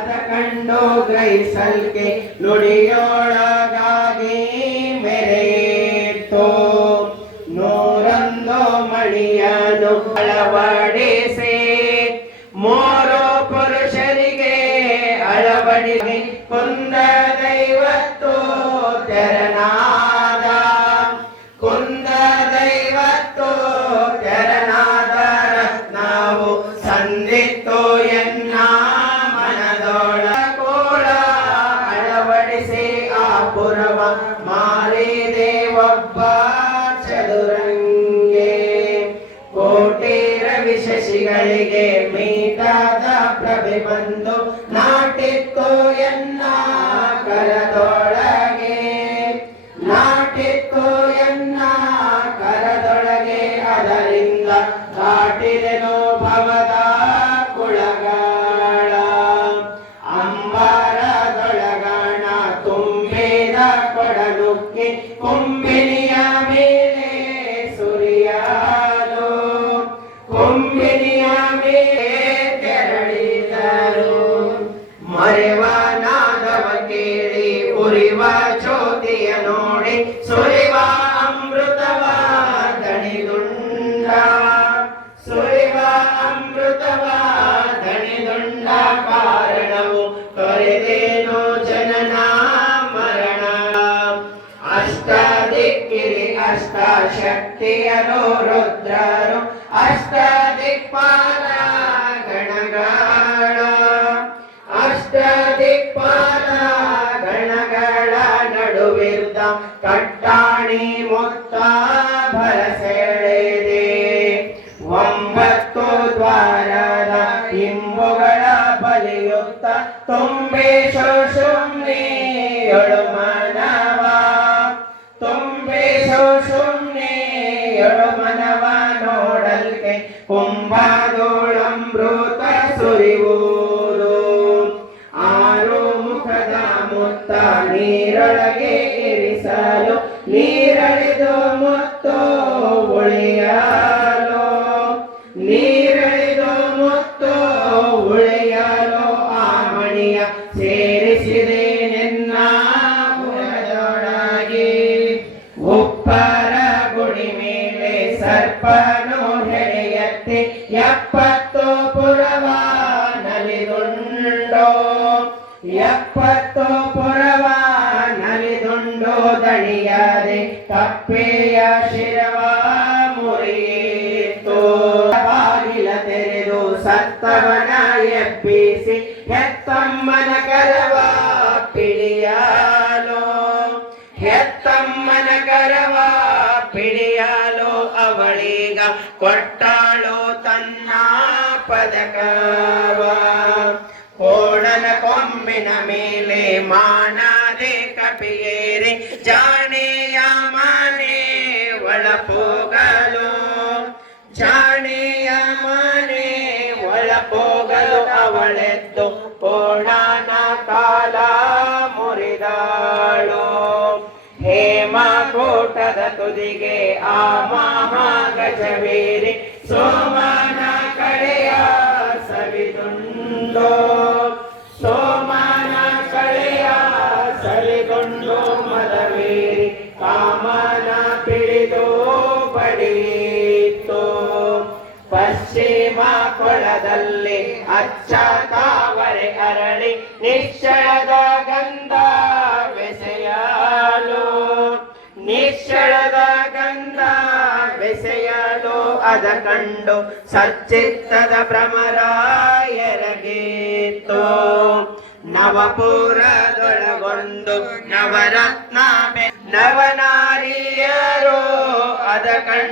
ಅದ ಕಂಡು ಗ್ರಹಿಸಲ್ಕೆ ನುಡಿಯೋಳಗಾಗಿ ಮೆರೆಯಿತು. ನೂರೊಂದು ಮಣಿಯನು ಅಳವಡಿಸಿ. ಮೂರು ಪುರುಷರಿಗೆ ಅಳವಡಿಸಿ. ಕುಂದ ದೈವತ್ತು ತೆರನಾದ ಅಳವಡಿಸಿ ಆ ಪುರವ ಮಾರಿದೆ ದೇವಬ್ಬ ಚದುರಂಗೆ. ಕೋಟಿ ರವಿ ಶಶಿಗಳಿಗೆ ಮೀಟಾದ ಪ್ರಭೆ ಬಂದು ನಾಟಿತ್ತು ಎನ್ನ ಕರದೊಳಗೆ ಕುಂಬಿನಿಯ ಮೇಲೆ ಸುರಿಯಲು ಕುಂಬಿನಿಯ ಮೇಲೆ ತೆರಳಿದರು. ಮರೆವ ನಾದವ ಕೇಳಿ, ಉರಿವ ಜ್ಯೋತಿಯ ನೋಡಿ, ಸುರಿವ ಅಮೃತವ ದಣಿದುಂಡ. ಸುರಿವ ಅಮೃತವ ದಣಿದುಂಡ ಕಾರಣವು ತೊರೆದೇನು ಅಷ್ಟ ಶಕ್ತಿಯರು ರುದ್ರರು ಅಷ್ಟ ದಿಕ್ಪಾಲ ಗಣಗಳ ಅಷ್ಟ ದಿಕ್ಪಾಲ ಗಣಗಳ ನಡುವಿದ್ದ ಕಟ್ಟಾಣಿ ಮೊತ್ತ ಭರಸೆಳೆದೆ. ಒಂಬತ್ತು ದ್ವಾರದ ಇಂಬುಗಳ ಬಲಿಯುತ್ತ ತುಂಬೇಶು ಶುಮ್ನಿಯೊಳು ಮನವ ನೀರಳಿದು ಮತ್ತು ಉಳಿಯಲು, ನೀರಳಿದು ಮತ್ತು ಉಳಿಯಲು, ಆ ಮಣಿಯ ಸೇರಿಸಿದೆ ನಿನ್ನ ಪುರದೊಳಗೆ ಉಪ್ಪರ ಗುಡಿ ಮೇಲೆ ಸರ್ಪನು ಹೆಡೆಯತ್ತಿ, ಎಪ್ಪತ್ತು ಪುರವ ನಲಿದುಂಡೋ ಎಪ್ಪತ್ತು ಪುರವ ಕಪ್ಪೆಯ ಶಿರವ ಮುರಿಯಿತು. ಬಾಗಿಲ ತೆರೆದು ಸತ್ತವನ ಎಬ್ಬಿಸಿ, ಹೆತ್ತಮ್ಮನ ಕರವ ಪಿಡಿಯಾಲೋ. ಹೆತ್ತಮ್ಮನ ಕರವ ಪಿಡಿಯಾಲೋ, ಅವಳೀಗ ಕೊಟ್ಟಾಳು ತನ್ನ ಪದಕವ. ಕೋಣನ ಕೊಂಬಿನ ಮೇಲೆ ಮಾನದೆ ಕಪಿಯೇರಿ ಜಾಣೆಯ ಒಳಪೋಗಲು, ಜಾಣೆಯ ಮನೆ ಒಳಪೋಗಲು ಅವಳೆದ್ದು ಪೋಣನ ಕಾಲ ಮುರಿದಾಳು. ಹೇಮ ಕೋಟದ ತುದಿಗೆ ಆ ಮಹಾಗಜವೇರಿ ಸೋಮನ ಕಡೆಯ ಸವಿದುಂಡೋ ಸೋಮನ ಕಡೆಯ ಸವಿಗೊಂಡು ಮದವೇರಿ ಕಾಮನ ಕೊಳದಲ್ಲಿ ಅಚ್ಚ ತಾವರೆ ಅರಳಿ ನಿಶ್ಚಳದ ಗಂಧ ಬೆಸೆಯಲು. ನಿಶ್ಚಳದ ಗಂಧ ಬೆಸೆಯಲು ಅದ ಕಂಡು ಸಚ್ಚಿತ್ತದ ಭ್ರಮರಾಯರಗೀತು ನವಪುರದೊಳಗೊಂದು ನವರತ್ನ ನವನಾರಿಯರು ಅದ ಕಂಡು